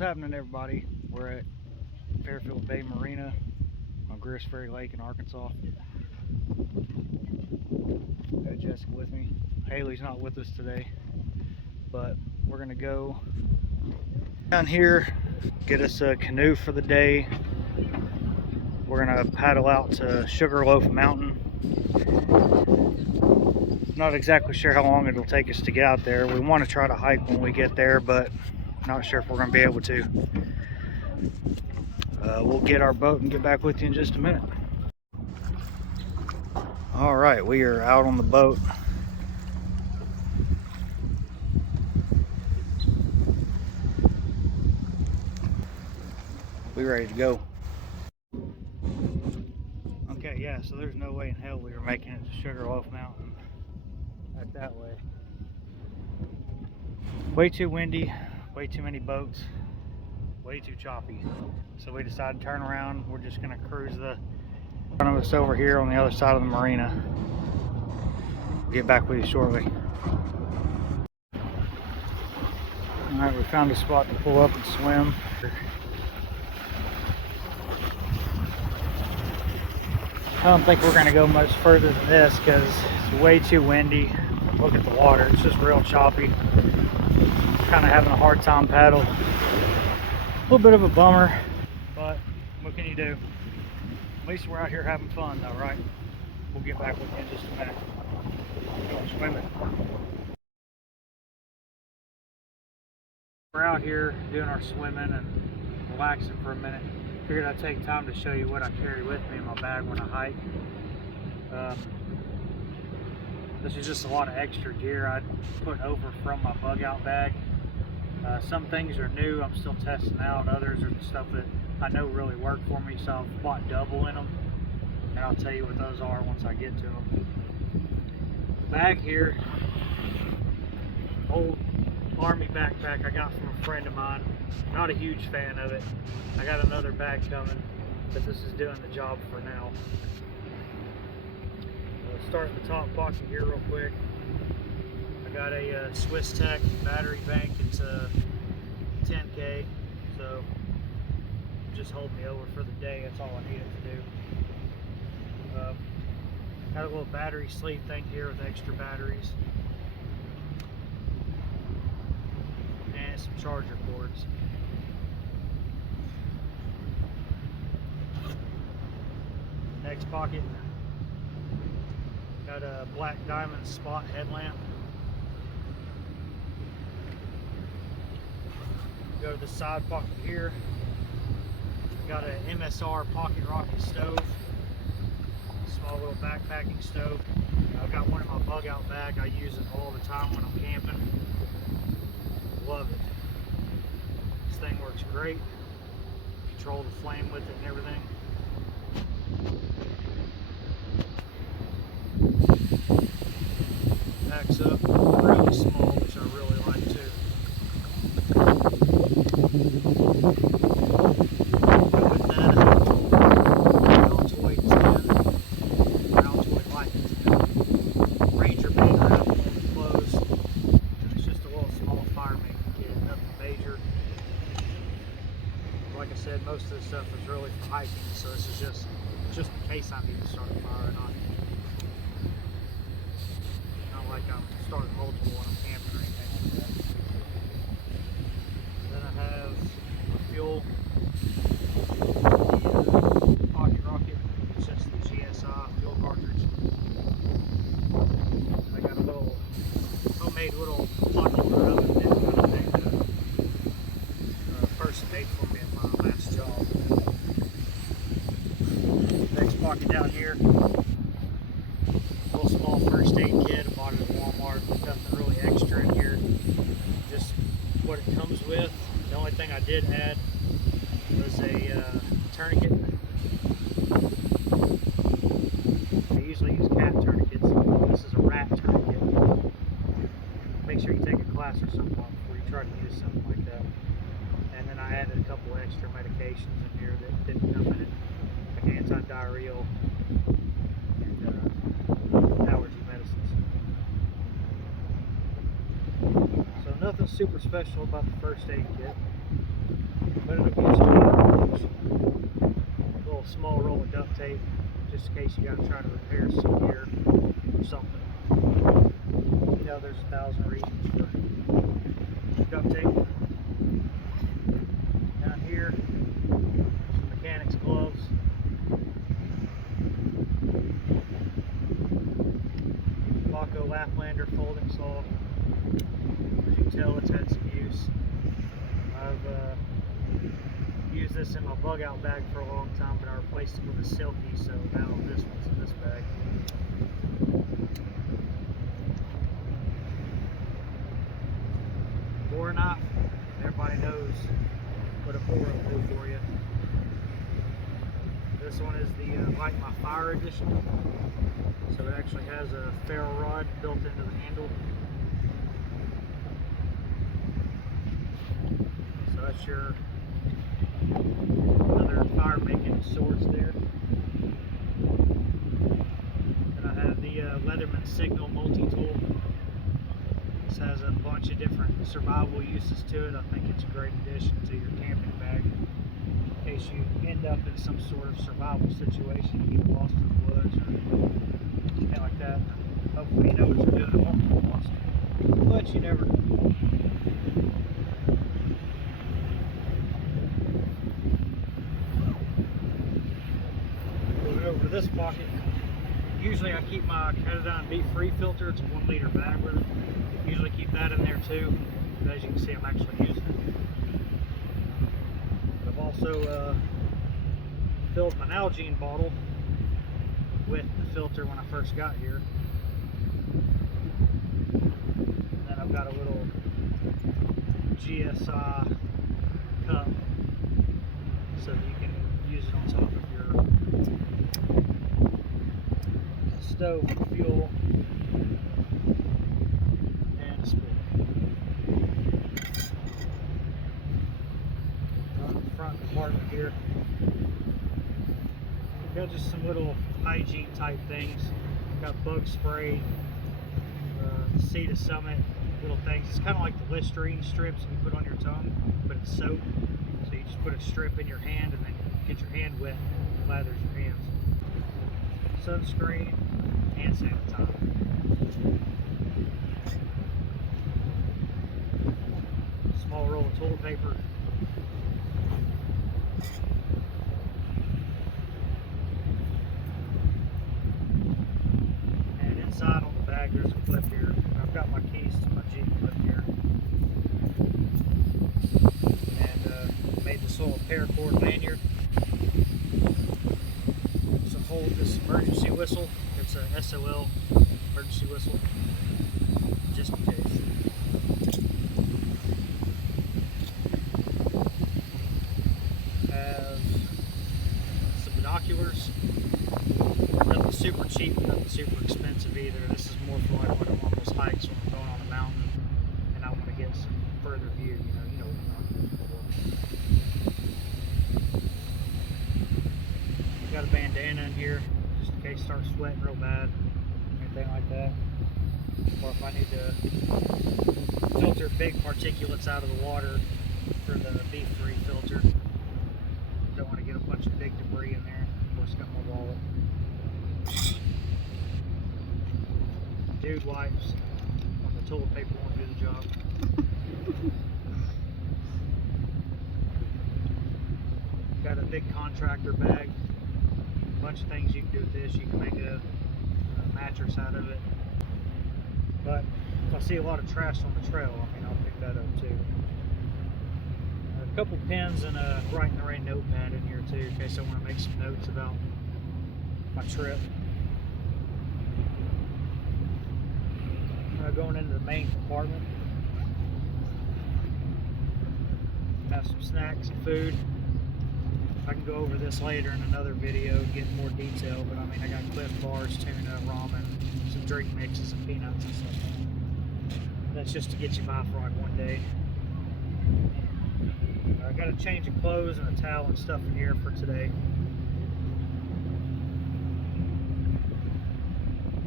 happening, everybody? We're at Fairfield Bay Marina on Greers Ferry Lake in Arkansas. Got Jessica with me. Haley's not with us today, but we're gonna go down here, get us a canoe for the day. We're gonna paddle out to Sugarloaf Mountain. Not exactly sure how long it'll take us to get out there. We want to try to hike when we get there, but not sure if we're gonna be able to. We'll get our boat and get back with you in just a minute. All right, we are out on the boat. We're ready to go. Okay, yeah, so there's no way in hell we were making it to Sugarloaf Mountain right that way. Way too windy, way too many boats, way too choppy. So we decided to turn around. We're just gonna cruise the front of us over here on the other side of the marina. We'll get back with you shortly. All right, we found a spot to pull up and swim. I don't think we're gonna go much further than this because it's way too windy. Look at the water, it's just real choppy. Kind of having a hard time paddle. A little bit of a bummer, but what can you do? At least we're out here having fun though, right? We'll get back with you in just a minute. Go swimming. We're out here doing our swimming and relaxing for a minute. Figured I'd take time to show you what I carry with me in my bag when I hike. This is just a lot of extra gear I put over from my bug out bag. Some things are new, I'm still testing out. Others are stuff that I know really work for me, so I've bought double in them. And I'll tell you what those are once I get to them. The bag here, old army backpack I got from a friend of mine. Not a huge fan of it. I got another bag coming, but this is doing the job for now. Let's start at the top pocket here real quick. I got a Swiss Tech battery bank. It's a 10K, so just hold me over for the day. That's all I needed to do. Got a little battery sleeve thing here with extra batteries and some charger cords. Next pocket, got a black diamond spot headlamp. Go to the side pocket here. Got an MSR pocket rocket stove. Small little backpacking stove. I've got one in my bug out bag. I use it all the time when I'm camping. Love it. This thing works great. Control the flame with it and everything. Packs up really small, which I really like too. With that, round toy 10, round toy light 10, Ranger band around all the clothes, and it's just a little small fire making kit, nothing major. Like I said, most of this stuff is really for hiking, so this is just in case I need to start a fire or not. Not like I'm starting multiple when I'm camping or anything like that. Then I have fuel, the pocket rocket. It's just the GSI fuel cartridge. I got a little homemade little pocket oven that kind of thing that a person made for me at my last job. Next pocket down here, little small first aid kit. I bought it at Walmart. Nothing really extra in here, just what it comes with. The only thing I did add was a tourniquet. I usually use cat tourniquets. This is a rat tourniquet. Make sure you take a class or something before you try to use something like that. And then I added a couple extra medications in here that didn't come in it, like anti-diarrheal and allergy medicines. So nothing super special about the first aid kit. But it'll get you a little small roll of duct tape, just in case you got to try to repair some gear or something. You know, there's 1,000 reasons for duct tape. Down here, some mechanic's gloves. Baco Laplander folding saw. As you can tell, it's had some use. I've used this in my bug out bag for a long time, but I replaced it with a Silky, so now this one's in this bag. Bore knife. Everybody knows what a bore will do for you. This one is the Light My Fire edition. So it actually has a ferro rod built into the handle. So that's your other fire making swords there. And I have the Leatherman Signal multi-tool. This has a bunch of different survival uses to it. I think it's a great addition to your camping bag in case you end up in some sort of survival situation, you get lost in the woods or anything like that. Hopefully you know what you're doing and won't get lost, but you never know. Moving over to this pocket. Usually I keep my Canoe Be Free filter. It's a 1 liter bag with it. Usually keep that in there too. But as you can see, I'm actually using it. I've also filled my Nalgene bottle with the filter when I first got here. And then I've got a little GSI cup so that you can use it on top of your stove for fuel. And a spoon. On the front compartment here, got just some little hygiene type things. Got bug spray, Sea to Summit, little things. It's kind of like the Listerine strips you put on your tongue, but it's soap. So you just put a strip in your hand and then get your hand wet, and lathers your hands. Sunscreen, hand sanitizer. Small roll of toilet paper. Inside on the bag there's a clip here. I've got my keys to my Jeep clip here. And made this little paracord lanyard to hold this emergency whistle. It's a SOL emergency whistle, just in case. Have some binoculars. Nothing super cheap, nothing super expensive either. This is more for like when I'm on those hikes when I'm going on a mountain and I want to get some further view, you know what I'm talking about. Got a bandana in here just in case I start sweating real bad, anything like that. Or if I need to filter big particulates out of the water for the Be Free filter. Don't want to get a bunch of big debris in there. Of course, got my wallet. Dude wipes on the toilet paper won't do the job. Got a big contractor bag. A bunch of things you can do with this. You can make a mattress out of it. But if I see a lot of trash on the trail, I mean, I'll pick that up too. A couple pens and a Write in the Rain notepad in here too, in case I want to make some notes about my trip. Going into the main compartment. Have some snacks and food. I can go over this later in another video and get more detail, but I mean, I got Cliff Bars, tuna, ramen, some drink mixes and peanuts and stuff. That's just to get you by for like one day. I got a change of clothes and a towel and stuff in here for today.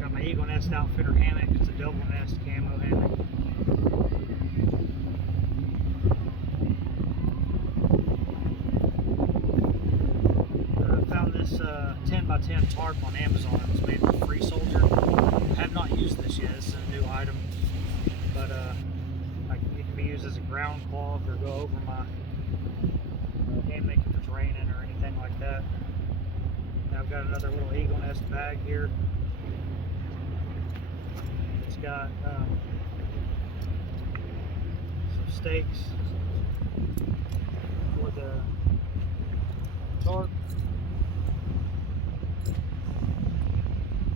Got my Eagle Nest Outfitter hammock. It's a double nest camo hammock. a tarp on Amazon. It's made with Free Soldier. I have not used this yet. This is a new item, but like it can be used as a ground cloth or go over my hammock if it's raining or anything like that. Now I've got another little eagle nest bag here. It's got some stakes for the tarp,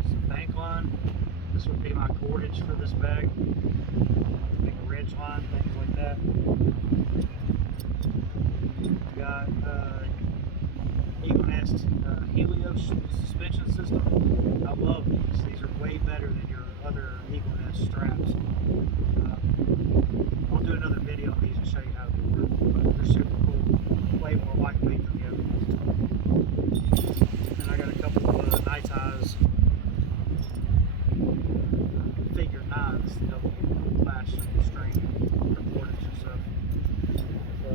some bank line. This would be my cordage for this bag. Like a ridge line, things like that. Got eagle nest Helios suspension system. I love these. These are way better than your other eagle nest straps. I'll do another video on these and show you how they work, but they're super cool. Way more lightweight than the other ones. And I got a couple of night ties, figure knives to help me lash and string for cordage and stuff. So,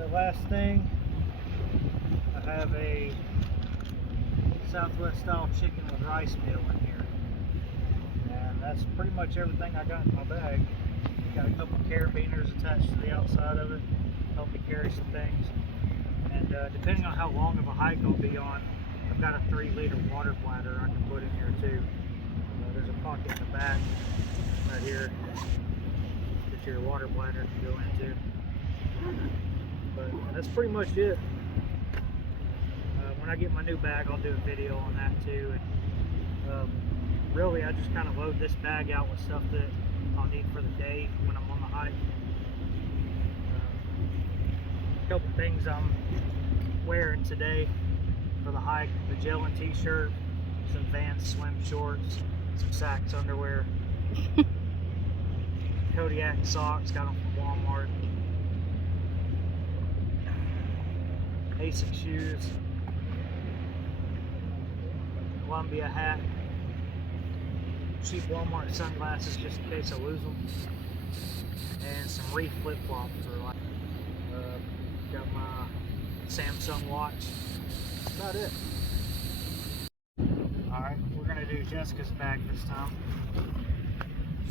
the last thing, I have a Southwest style chicken with rice meal in here, and that's pretty much everything I got in my bag. Got a couple carabiners attached to the outside of it, help me carry some things, and depending on how long of a hike I'll be on, I've got a 3-liter water bladder I can put in here too. There's a pocket in the back right here that your water bladder can go into. But that's pretty much it. When I get my new bag, I'll do a video on that too. And really, I just kind of load this bag out with stuff that I'll need for the day when I'm on the hike. A couple things I'm wearing today for the hike: the gel and t-shirt, some Vans swim shorts, some Saks underwear, Kodiak socks, got them from Walmart, Asics shoes, Columbia hat, cheap Walmart sunglasses just in case I lose them, and some Reef flip-flops for like, got my Samsung watch. That's about it. Alright, we're going to do Jessica's bag this time.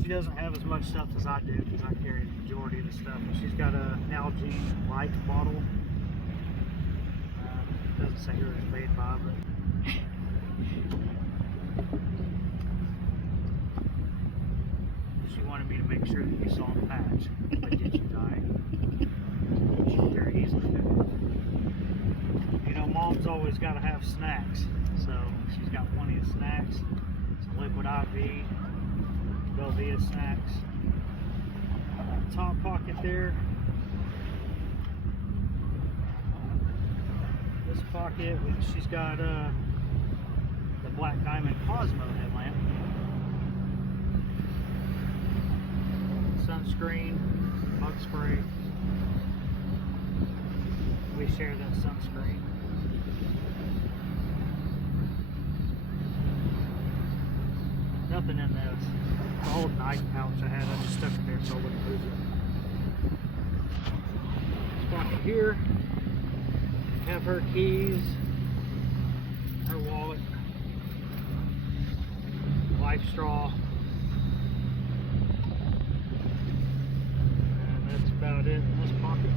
She doesn't have as much stuff as I do because I carry the majority of the stuff. She's got a Nalgene light bottle. Doesn't say who it was made by, but she wanted me to make sure that you saw the patch. But did you die? She very easily did. You know, Mom's always got to have snacks, so she's got plenty of snacks. Some liquid IV, Velveeta snacks. Top pocket there. This pocket, she's got the Black Diamond Cosmo headlamp, sunscreen, bug spray. We share that sunscreen. Nothing in this. The old knife pouch I had, I just stuck it there so I wouldn't lose it. This pocket here. Have her keys, her wallet, life straw, and that's about it in this pocket.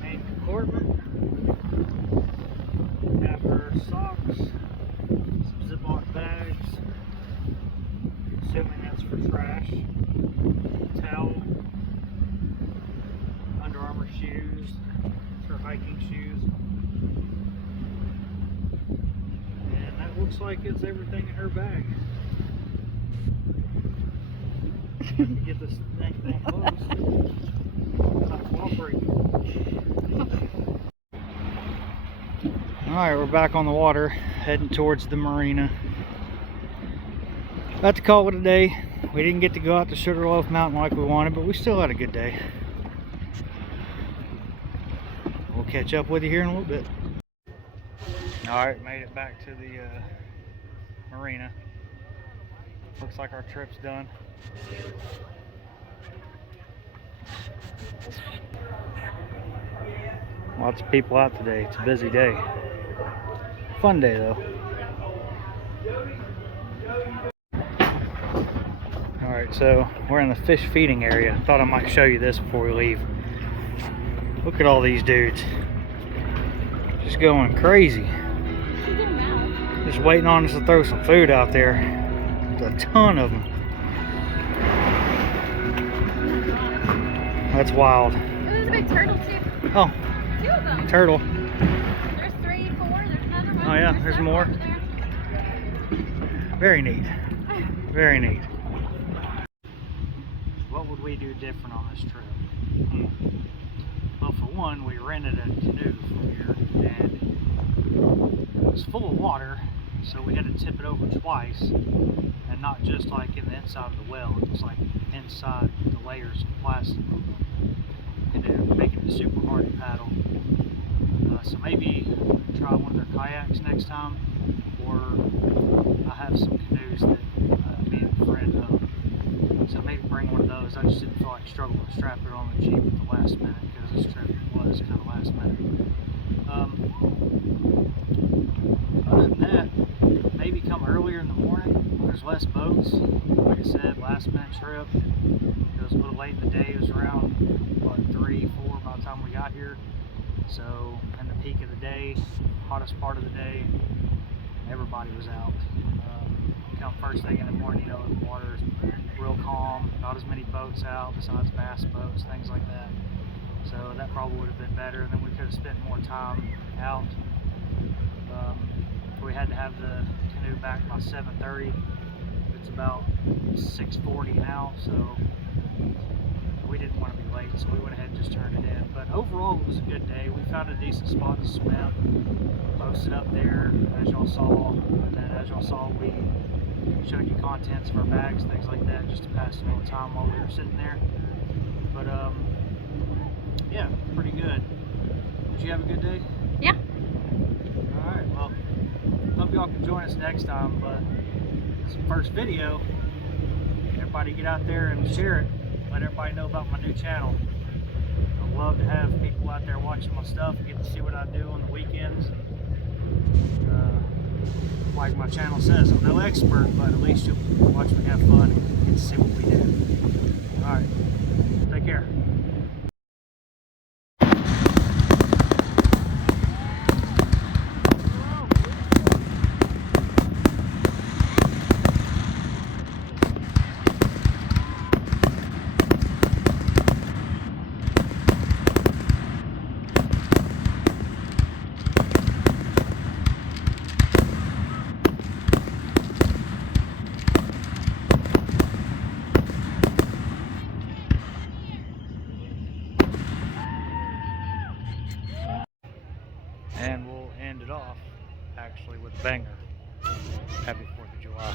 Main compartment, have her socks, Ziploc bags, assuming that's for trash, towel, Under Armour shoes, it's her hiking shoes, and that looks like it's everything in her bag. If I can get this thing close, not cooperating. Alright, we're back on the water, heading towards the marina. About to call it a day. We didn't get to go out to Sugarloaf Mountain like we wanted, but we still had a good day. We'll catch up with you here in a little bit. Alright, made it back to the marina. Looks like our trip's done. Lots of people out today. It's a busy day. Fun day though. Alright, so we're in the fish feeding area. Thought I might show you this before we leave. Look at all these dudes. Just going crazy. Just waiting on us to throw some food out there. There's a ton of them. That's wild. There's a big turtle too. Oh, 2 of them. turtle. There's 3, 4. There's another one. Oh yeah, there's more. Very neat. Very neat. What would we do different on this trip? Well, for one, we rented a canoe from here, and it was full of water, so we had to tip it over twice, and not just like in the inside of the well, it was like inside the layers of plastic on the canoe, making it super hard to paddle. So maybe try one of their kayaks next time, or I have some canoes that me and a friend own. So maybe bring one of those. I just didn't feel like struggling to strap it on the Jeep at the last minute, because this trip was kind of last minute. Other than that, maybe come earlier in the morning. There's less boats. Like I said, last minute trip. It was a little late in the day. It was around what, 3, 4 by the time we got here. So in the peak of the day, hottest part of the day, everybody was out. Come first thing in the morning, you know, the water's real calm, not as many boats out besides bass boats, things like that. So that probably would have been better, and then we could have spent more time out. We had to have the canoe back by 7:30. It's about 6:40 now, so we didn't want to be late, so we went ahead and just turned it in. But overall, it was a good day. We found a decent spot to swim, posted up there, as y'all saw, and then as y'all saw, we showed you contents of our bags, things like that, just to pass a little time while we were sitting there. But yeah, pretty good. Did you have a good day? Yeah. Alright, well, hope y'all can join us next time, but it's the first video. Everybody get out there and share it. Let everybody know about my new channel. I love to have people out there watching my stuff, get to see what I do on the weekends. Like my channel says, I'm no expert, but at least you'll watch me have fun and get to see what we do. Alright, take care. And we'll end it off actually with a banger. Happy 4th of July.